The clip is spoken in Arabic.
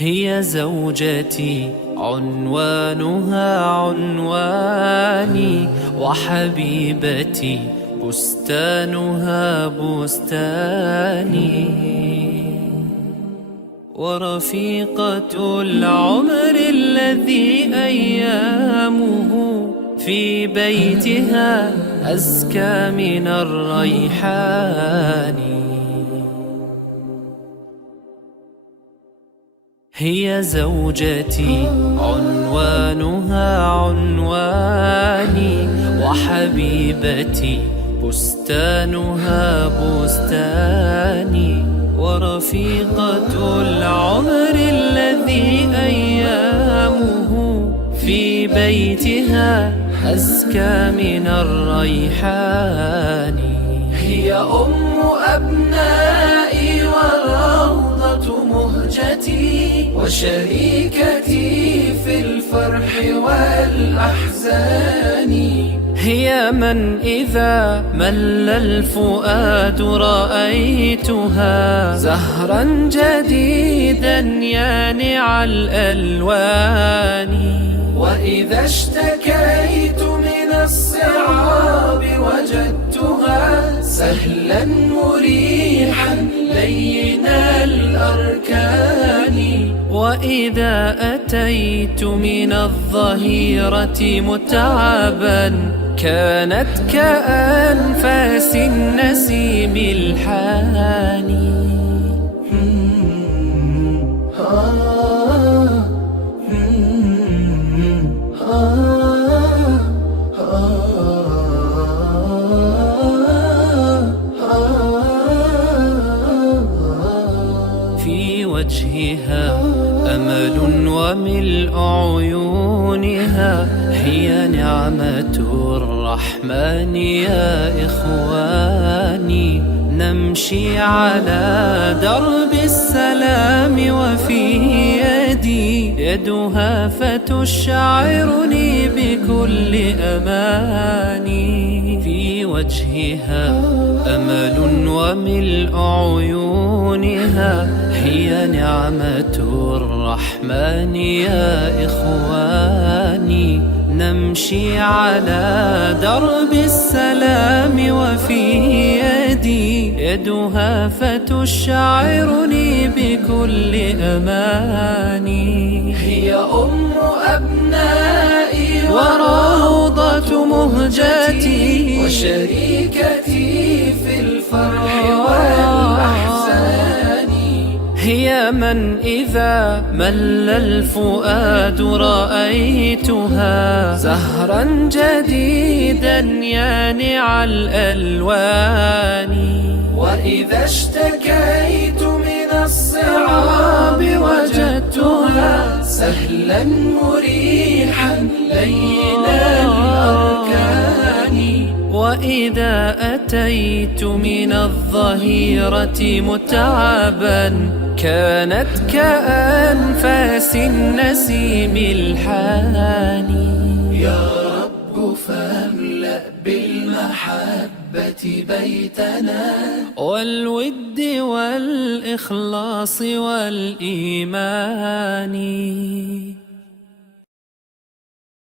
هي زوجتي عنوانها عنواني، وحبيبتي بستانها بستاني، ورفيقة العمر الذي أيامه في بيتها أزكى من الريحان. هي زوجتي عنوانها عنواني، وحبيبتي بستانها بستاني، ورفيقة العمر الذي أيامه في بيتها أزكى من الريحان. هي أم أبنائي وروضة مهجتي، وشريكتي في الفرح والأحزان. هي من إذا مل الفؤاد رأيتها زهرا جديدا يانع الألوان. وإذا اشتكيت من الصعاب وجدتها سهلا مريحا لين الأركان. وإذا أتيت من الظهيرة متعبا كانت كأنفاس النسيم الحاني. في وجهها أمل وملء عيونها، هي نعمة الرحمن يا إخواني. نمشي على درب السلام وفي يدي يدها فتشعرني بكل أماني. في وجهها أمل وملء عيونها، هي نعمة الرحمن يا إخواني. نمشي على درب السلام وفي يدي يدها فتشعرني بكل أماني. هي أم أبنائي وروضة مهجتي، وشريكتي في الفرح والأحزان. هي من إذا مل الفؤاد رأيتها زهرا جديدا يانع الألوان. وإذا اشتكيت من الصعاب وجدتها سهلا مريحا لين الأركان. وإذا أتيت من الظهيرة متعبا كانت كأنفاس النسيم الحاني. يا رب فاملأ بالمحبة بيتنا، والود والإخلاص والإيمان.